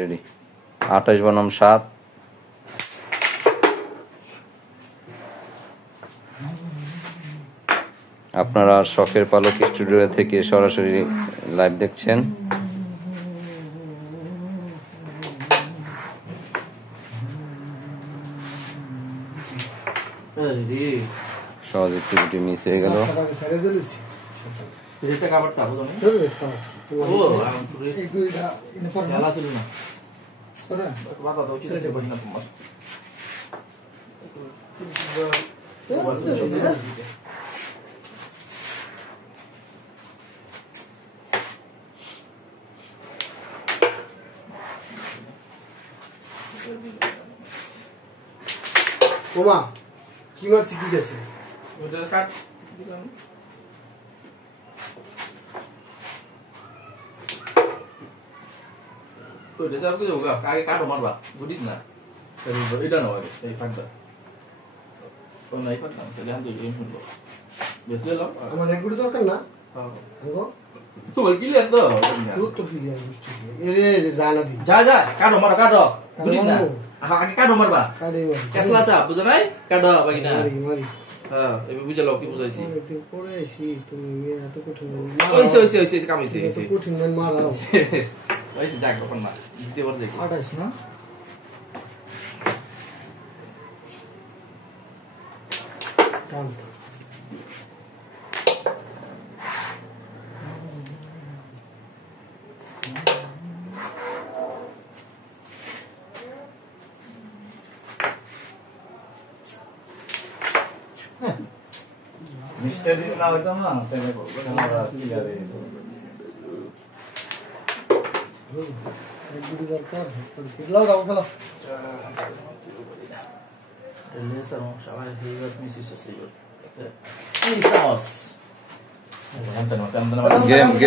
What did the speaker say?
Ready 28 বনাম 7। আপনারা শখের পালক স্টুডিও থেকে সরাসরি লাইভ দেখছেন। সহজ একটু মিস হয়ে গেল। ওমা কি মারছি কি গেছে ওটা কাট দিলাম ওটা যাব কি হোগা আগে কাটো মারবা বুঝিস না এটা না হবে এই ফাটটা তো নাই ফাটটা তাহলে আমি এই শুনবো বেঁচে লাও আমার এক গুড়ি দরকার না গো তো কি লে তো তো কি বুঝছি এরে জানা দি যা যা কাটো মারো কাটো বুঝিস না আগে কাটো মারবা কাটে কেসলা চা বুঝো নাই কাটো বাকিনা মারি মারি হ্যাঁ এবে বুঝে লাও কি বুঝাইছি তুই পড়ে আইছি তুমি এত কঠিন ওইছে কামাইছে এত কঠিন মান মারাও ওইছে যাক তখন না দিতে পারবে 28 না কান্ত মিস্টারি না হইতো না তাহলে আমরা ক্লিয়ারে এক গুড়ি দরকার লাও দাও খেলো Realizaron chaval Hilbert Mrs. Sigurd. Ahí estamos. Game